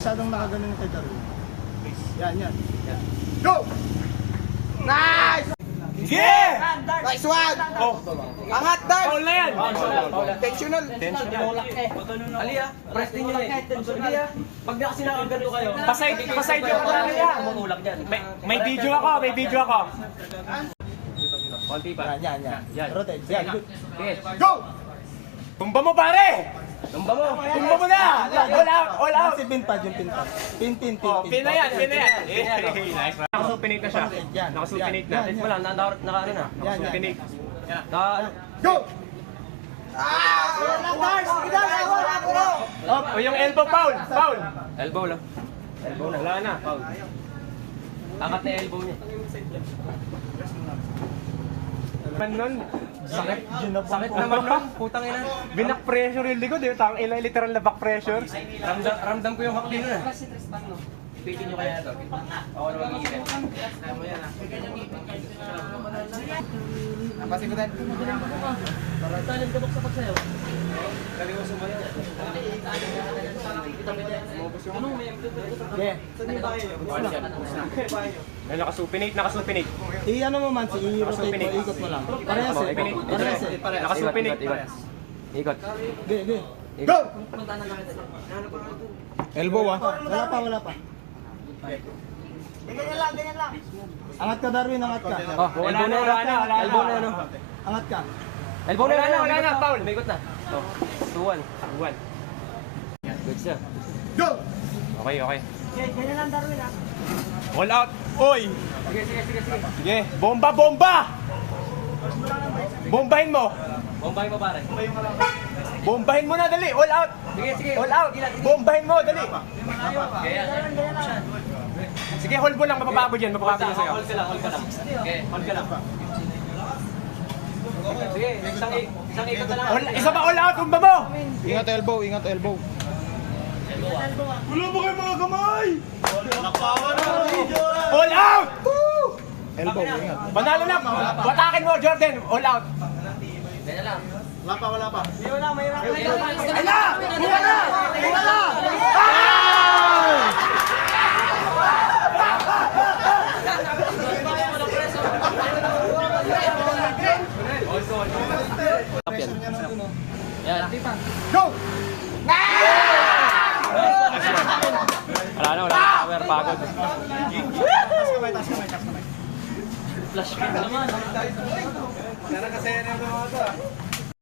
Masyadong nakaganon kay Darwin. Yan, yan. Go! Nice! Yeah! Nice one! Oh, Angat, Darwin! foul na yan! Tensional! Aliya, press din yun eh. Aliya, pag kasi nakaganto kayo. Pasay yung wala na yan! Mamulak dyan. May video ako, may video ako. Konti pa. Yan, yan. Yan. Rotate. Yan, good. Okay. Go! Tumba mo pare! Tumba mo. Tumba mo na! All out! All out! Si pinpad yung pinpad. Pin. Oh, pin na yan, pin na yan. Nice. Nakasupinate na siya. Nakasupinate na. Wala, naka-ano na. Nakasupinate. Go! Oh, yung elbow foul! Foul! Elbow lang. Elbow na. Wala na. Foul. Angat na elbow niya. Man nun, sakit. Sakit naman nun, putang ina. Binak pressure yung likod eh. Tang ina, literal na back pressure. Ramdam ko yung hakli nun eh. Pitin nyo kaya ito. Ako na mag-iipin. Napasikutan. Talim ka sa pagsayaw. Yeah. Nakasupinate. I-ano mo man, i-rotate mo, ikot mo lang. Parehas eh. Parehas eh. Nakasupinate. Ikot. Go! Go! Elbow ah. Wala pa. Ganyan lang. Angat ka, Darwin, angat ka. Oh, elbow na ano. Elbow na ano. Angat ka. Elbow na ano. Wala na, foul. Umikot na. Oh, 2-1. Good siya. Go! Okay. Ganyan lang, Darwin, ah. All out. Oy! Sige. Sige. Bomba! Bombahin mo. Bombay mo pare. Bombahin mo na, dali. All out. Sige. All out. Bombahin mo, dali. Kaya. Sige, hold mo lang. Mapapagod yan sa'yo. Hold ka lang. Okay, hold ka lang. Sige, isang ikot na lang. Isa pa all out. Bomba mo. Ingat elbow. Wala mo kayo mga kamay. All out. Elbow, ingat. Panalo na. Batakin mo, Jordan. All out. Ganyan lang. Wala pa. Ay na! Wala! Yan. Go! Wala na. Power, pagod. Taas kamay. Flash kick naman. Kaya kasi yan yung mga ito ah.